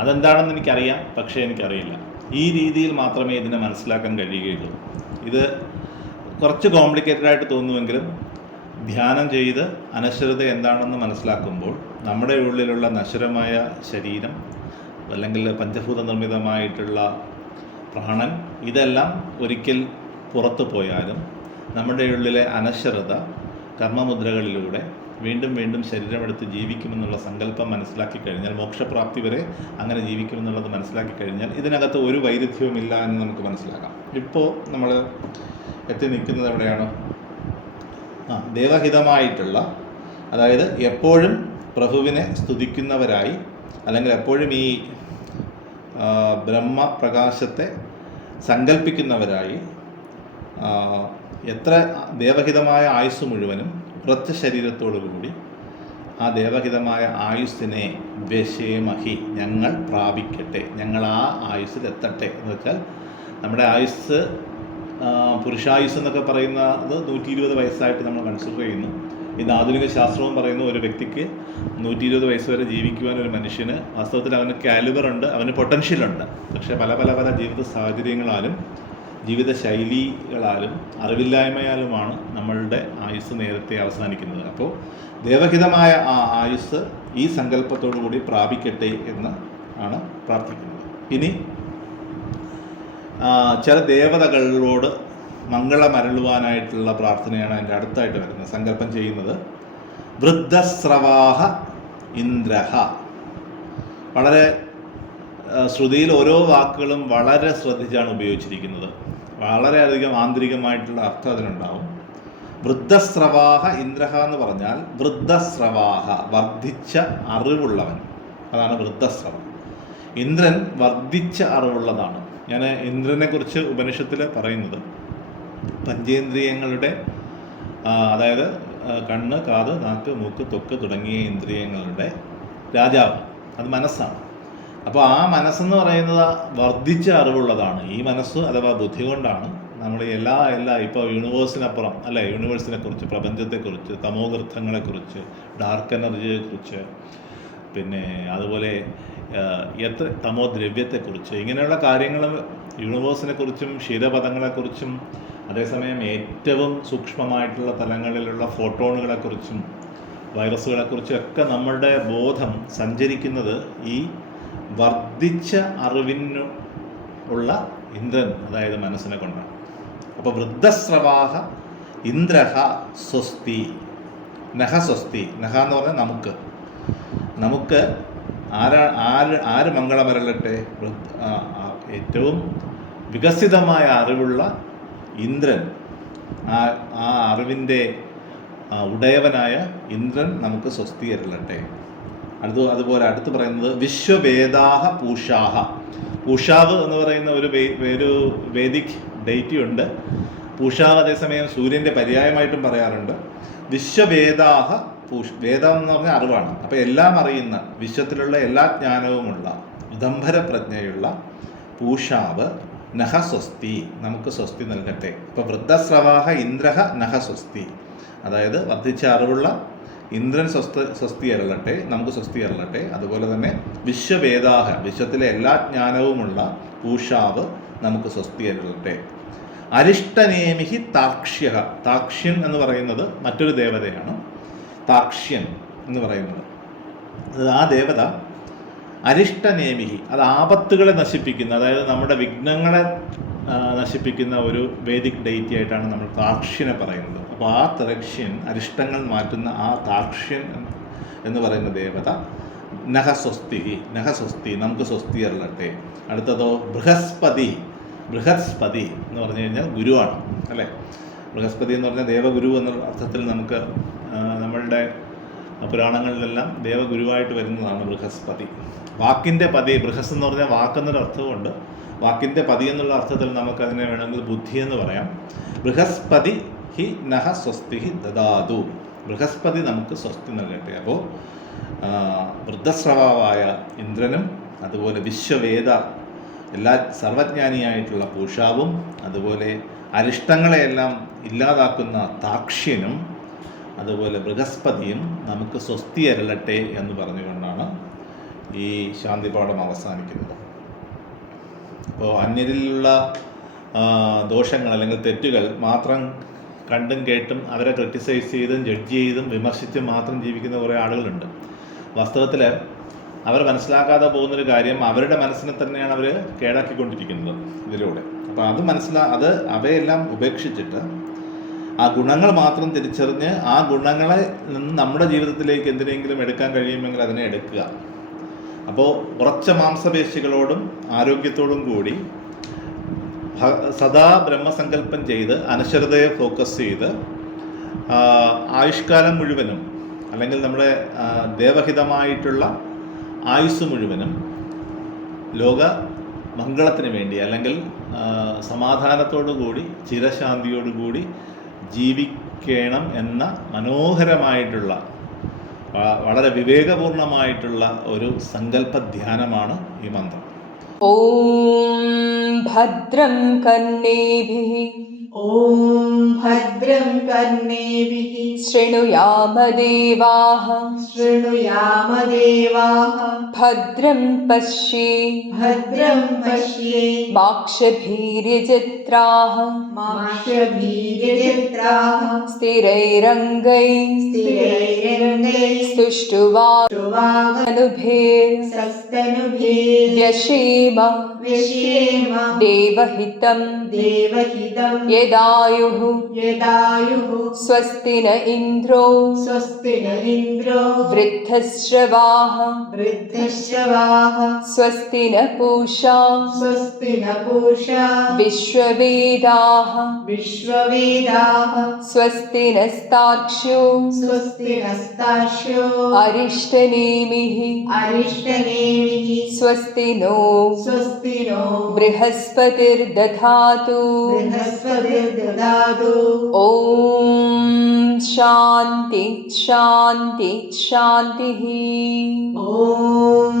അതെന്താണെന്ന് എനിക്കറിയാം പക്ഷേ എനിക്കറിയില്ല. ഈ രീതിയിൽ മാത്രമേ ഇതിനെ മനസ്സിലാക്കാൻ കഴിയുകയുള്ളൂ. ഇത് കുറച്ച് കോംപ്ലിക്കേറ്റഡ് ആയിട്ട് തോന്നുമെങ്കിലും ധ്യാനം ചെയ്ത് അനശ്വരത എന്താണെന്ന് മനസ്സിലാക്കുമ്പോൾ നമ്മുടെ ഉള്ളിലുള്ള നശ്വരമായ ശരീരം, അല്ലെങ്കിൽ പഞ്ചഭൂത നിർമ്മിതമായിട്ടുള്ള പ്രാണൻ, ഇതെല്ലാം ഒരിക്കൽ പുറത്തു പോയാലും നമ്മുടെ ഉള്ളിലെ അനശ്വരത കർമ്മമുദ്രകളിലൂടെ വീണ്ടും വീണ്ടും ശരീരമെടുത്ത് ജീവിക്കുമെന്നുള്ള സങ്കല്പം മനസ്സിലാക്കി കഴിഞ്ഞാൽ, മോക്ഷപ്രാപ്തി വരെ അങ്ങനെ ജീവിക്കുമെന്നുള്ളത് മനസ്സിലാക്കി കഴിഞ്ഞാൽ ഇതിനകത്ത് ഒരു വൈരുദ്ധ്യവുമില്ല എന്ന് നമുക്ക് മനസ്സിലാക്കാം. ഇപ്പോൾ നമ്മൾ എത്തി നിൽക്കുന്നത് എവിടെയാണ്? ദേവഹിതമായിട്ടുള്ള, അതായത് എപ്പോഴും പ്രഭുവിനെ സ്തുതിക്കുന്നവരായി, അല്ലെങ്കിൽ എപ്പോഴും ഈ ബ്രഹ്മപ്രകാശത്തെ സങ്കല്പിക്കുന്നവരായി, എത്ര ദേവഹിതമായ ആയുസ് മുഴുവനും ഉറച്ച ശരീരത്തോടുകൂടി ആ ദേവഹിതമായ ആയുസ്സിനെ വ്യശേമഹി, ഞങ്ങൾ പ്രാപിക്കട്ടെ, ഞങ്ങൾ ആ ആയുസ്സിലെത്തട്ടെ എന്ന് വെച്ചാൽ നമ്മുടെ ആയുസ്, പുരുഷായുസ് എന്നൊക്കെ പറയുന്നത് 120 വയസ്സായിട്ട് നമ്മൾ കൺസിഡർ ചെയ്യുന്നു. ഇന്ന് ആധുനിക ശാസ്ത്രവും പറയുന്നു ഒരു വ്യക്തിക്ക് 120 വയസ്സ് വരെ ജീവിക്കുവാൻ ഒരു മനുഷ്യന് വാസ്തവത്തിൽ അവന് കാലിബറുണ്ട്, അവന് പൊട്ടൻഷ്യലുണ്ട്. പക്ഷേ പല പല പല ജീവിത സാഹചര്യങ്ങളാലും ജീവിത ശൈലികളാലും അറിവില്ലായ്മയാലുമാണ് നമ്മളുടെ ആയുസ് നേരത്തെ അവസാനിക്കുന്നത്. അപ്പോൾ ദേവഹിതമായ ആ ആയുസ് ഈ സങ്കല്പത്തോടു കൂടി പ്രാപിക്കട്ടെ എന്ന് ആണ് പ്രാർത്ഥിക്കുന്നത്. ഇനി ചില ദേവതകളോട് മംഗളമരുളുവാനായിട്ടുള്ള പ്രാർത്ഥനയാണ് അതിൻ്റെ അടുത്തായിട്ട് വരുന്നത്. സങ്കല്പം ചെയ്യുന്നത് വൃദ്ധസ്രവാഹ ഇന്ദ്രഹ. വളരെ ശ്രുതിയിൽ ഓരോ വാക്കുകളും വളരെ ശ്രദ്ധിച്ചാണ് ഉപയോഗിച്ചിരിക്കുന്നത്. വളരെയധികം ആന്തരികമായിട്ടുള്ള അർത്ഥം അതിനുണ്ടാവും. വൃദ്ധസ്രവാഹ ഇന്ദ്രഹ എന്ന് പറഞ്ഞാൽ വൃദ്ധസ്രവാഹ, വർദ്ധിച്ച അറിവുള്ളവൻ, അതാണ് വൃദ്ധസ്രവം. ഇന്ദ്രൻ വർദ്ധിച്ച അറിവുള്ളതാണ്. ഞാൻ ഇന്ദ്രനെ കുറിച്ച് ഉപനിഷത്തിൽ പറയുന്നത് പഞ്ചേന്ദ്രിയങ്ങളുടെ, അതായത് കണ്ണ്, കാത്, നാക്ക്, മൂക്ക്, ത്വക്ക് തുടങ്ങിയ ഇന്ദ്രിയങ്ങളുടെ രാജാവ്, അത് മനസ്സാണ്. അപ്പോൾ ആ മനസ്സെന്ന് പറയുന്നത് വർദ്ധിച്ച അറിവുള്ളതാണ്. ഈ മനസ്സ് അഥവാ ബുദ്ധി കൊണ്ടാണ് നമ്മൾ എല്ലാ ഇപ്പോൾ യൂണിവേഴ്സിനപ്പുറം അല്ലേ, യൂണിവേഴ്സിനെ കുറിച്ച്, പ്രപഞ്ചത്തെക്കുറിച്ച്, തമോഗർത്തങ്ങളെക്കുറിച്ച്, ഡാർക്ക് എനർജിയെക്കുറിച്ച്, പിന്നെ അതുപോലെ തമോദ്രവ്യത്തെക്കുറിച്ച്, ഇങ്ങനെയുള്ള കാര്യങ്ങൾ യൂണിവേഴ്സിനെ കുറിച്ചും ക്ഷീരപദങ്ങളെക്കുറിച്ചും അതേസമയം ഏറ്റവും സൂക്ഷ്മമായിട്ടുള്ള തലങ്ങളിലുള്ള ഫോട്ടോണുകളെക്കുറിച്ചും വൈറസുകളെക്കുറിച്ചും ഒക്കെ നമ്മളുടെ ബോധം സഞ്ചരിക്കുന്നത് ഈ വർദ്ധിച്ച അറിവിന് ഉള്ള ഇന്ദ്രൻ, അതായത് മനസ്സിനെ കൊണ്ടാണ്. അപ്പോൾ വൃദ്ധസ്രവാഹ ഇന്ദ്രഹ സ്വസ്തി നഹ സ്വസ്തി. നഹ എന്ന് പറഞ്ഞാൽ നമുക്ക് ആര് മംഗളമരളട്ടെ? ഏറ്റവും വികസിതമായ അറിവുള്ള ഇന്ദ്രൻ, ആ അറിവിൻ്റെ ഉടയവനായ ഇന്ദ്രൻ നമുക്ക് സ്വസ്തി അരുളട്ടെ. അതുപോലെ അടുത്ത് പറയുന്നത് വിശ്വവേദാഹ പൂഷാഹ. പൂഷാവ് എന്ന് പറയുന്ന ഒരു വേദിക് ഡേറ്റി ഉണ്ട്. പൂഷാവ് അതേസമയം സൂര്യൻ്റെ പര്യായമായിട്ടും പറയാറുണ്ട്. വിശ്വവേദാഹ വേദം എന്ന് പറഞ്ഞാൽ അറിവാണ്. അപ്പോൾ എല്ലാം അറിയുന്ന, വിശ്വത്തിലുള്ള എല്ലാ ജ്ഞാനവുമുള്ള, ഉദംഭര പ്രജ്ഞയുള്ള പൂഷാവ് നഹ സ്വസ്തി, നമുക്ക് സ്വസ്തി നൽകട്ടെ. ഇപ്പോൾ വൃദ്ധസ്രവാഹ ഇന്ദ്രഹ നഹ സ്വസ്തി, അതായത് വർദ്ധിച്ച അറിവുള്ള ഇന്ദ്രൻ സ്വസ്തി അരുളട്ടെ, നമുക്ക് സ്വസ്തി അരുളട്ടെ. അതുപോലെ തന്നെ വിശ്വവേദാഹ, വിശ്വത്തിലെ എല്ലാ ജ്ഞാനവുമുള്ള പൂഷാവ് നമുക്ക് സ്വസ്തി അരുളട്ടെ. അരിഷ്ടനേമിഹി താക്ഷ്യ. താക്ഷ്യൻ എന്ന് പറയുന്നത് മറ്റൊരു ദേവതയാണ്. താക്ഷ്യൻ എന്ന് പറയുന്നത് ആ ദേവത അരിഷ്ടനേമിഹി, അത് ആപത്തുകളെ നശിപ്പിക്കുന്ന, അതായത് നമ്മുടെ വിഘ്നങ്ങളെ നശിപ്പിക്കുന്ന ഒരു വേദിക് ഡേറ്റി ആയിട്ടാണ് നമ്മൾ താക്ഷ്യനെ പറയുന്നത്. അപ്പോൾ ആ താക്ഷ്യൻ, അരിഷ്ടങ്ങൾ മാറ്റുന്ന ആ താക്ഷ്യൻ എന്ന് പറയുന്ന ദേവത നഹസ്വസ്തി, നമുക്ക് സ്വസ്തി അരുളട്ടെ. അടുത്തതോ ബൃഹസ്പതി. ബൃഹസ്പതി എന്ന് പറഞ്ഞു കഴിഞ്ഞാൽ ഗുരുവാണ് അല്ലേ. ബൃഹസ്പതി എന്ന് പറഞ്ഞാൽ ദേവഗുരു എന്ന അർത്ഥത്തിൽ നമുക്ക് നമ്മളുടെ പുരാണങ്ങളിലെല്ലാം ദേവഗുരുവായിട്ട് വരുന്നതാണ് ബൃഹസ്പതി. വാക്കിൻ്റെ പതി, ബൃഹസ് എന്ന് പറഞ്ഞാൽ വാക്കെന്നൊരു അർത്ഥമുണ്ട്. വാക്കിൻ്റെ പതി എന്നുള്ള അർത്ഥത്തിൽ നമുക്കതിനെ വേണമെങ്കിൽ ബുദ്ധി എന്ന് പറയാം. ബൃഹസ്പതി ഹി നഹ സ്വസ്തി ഹി ദദാതു. ബൃഹസ്പതി നമുക്ക് സ്വസ്തി നൽകട്ടെ. അപ്പോൾ വൃദ്ധസ്രവായ ഇന്ദ്രനും അതുപോലെ വിശ്വവേദ, എല്ലാ സർവജ്ഞാനിയായിട്ടുള്ള പൂഷാവും, അതുപോലെ അരിഷ്ടങ്ങളെയെല്ലാം ഇല്ലാതാക്കുന്ന താക്ഷ്യനും, അതുപോലെ ബൃഹസ്പതിയും നമുക്ക് സ്വസ്തി അരുളട്ടെ എന്ന് പറഞ്ഞുകൊണ്ടാണ് ഈ ശാന്തിപാഠം അവസാനിക്കുന്നത്. അപ്പോൾ അന്യരിലുള്ള ദോഷങ്ങൾ അല്ലെങ്കിൽ തെറ്റുകൾ മാത്രം കണ്ടും കേട്ടും അവരെ ക്രിട്ടിസൈസ് ചെയ്തും ജഡ്ജ് ചെയ്തും വിമർശിച്ചും മാത്രം ജീവിക്കുന്ന കുറേ ആളുകളുണ്ട്. വാസ്തവത്തിൽ അവർ മനസ്സിലാക്കാതെ പോകുന്നൊരു കാര്യം, അവരുടെ മനസ്സിനെ തന്നെയാണ് അവർ കേടാക്കിക്കൊണ്ടിരിക്കുന്നത് ഇതിലൂടെ. അപ്പോൾ അത് അവയെല്ലാം ഉപേക്ഷിച്ചിട്ട് ആ ഗുണങ്ങൾ മാത്രം തിരിച്ചറിഞ്ഞ് ആ ഗുണങ്ങളെ നിന്ന് നമ്മുടെ ജീവിതത്തിലേക്ക് എന്തിനെങ്കിലും എടുക്കാൻ കഴിയുമെങ്കിൽ അതിനെ എടുക്കുക. അപ്പോൾ ഉറച്ച മാംസപേശികളോടും ആരോഗ്യത്തോടും കൂടി സദാ ബ്രഹ്മസങ്കല്പം ചെയ്ത് അനശ്വരതയെ ഫോക്കസ് ചെയ്ത് ആയുഷ്കാലം മുഴുവനും, അല്ലെങ്കിൽ നമ്മുടെ ദേവഹിതമായിട്ടുള്ള ആയുസ് മുഴുവനും ലോക മംഗളത്തിന് വേണ്ടി, അല്ലെങ്കിൽ സമാധാനത്തോടുകൂടി ചിരശാന്തിയോടുകൂടി ജീവിക്കണം എന്ന മനോഹരമായിട്ടുള്ള, വളരെ വിവേകപൂർണമായിട്ടുള്ള ഒരു സങ്കല്പ ധ്യാനമാണ് ഈ മന്ത്രം. ഓം ഭദ്രം കർണേഭിഃ ഓം ഭദ്രം കർണേഭിഃ ശൃണുയാമദേവാഃ ശൃണുയാമദേവാഃ ഭദ്രം പശ്യേ ഭദ്രം പശ്യേ മാക്ഷഭീര്യജത്രാഃ മാക്ഷഭീര്യജത്രാഃ സ്ഥിരൈരംഗൈः സ്ഥിരൈരംഗൈः സ്തുഷ്ടുവാനുഭേർ സസ്തനുഭേര്യശേമ വ്യശേമ ദേവഹിതം ദേവഹിതം യദായുഃ യദായുഃ സ്വസ്തി ന ഇന്ദ്രോ സ്വസ്തി ന ഇന്ദ്രോ വൃദ്ധശ്രവാः വൃദ്ധശ്രവാः സ്വസ്തി ന പൂഷാ സ്വസ്തി ന പൂഷാ വിശ്വവേദാः വിശ്വവേദാः സ്വസ്തി നസ്താർക്ഷ്യോ സ്വസ്തി നസ്താർക്ഷ്യോ അരിഷ്ടനേമിഃ അരിഷ്ടനേമിഃ സ്വസ്തി നോ സ്വസ്തി നോ ബൃഹസ്പതിർദധാതു ബൃഹസ്പതിർദധാതു. ഓം ശാന്തി ശാന്തി ശാന്തിഃ. ഓം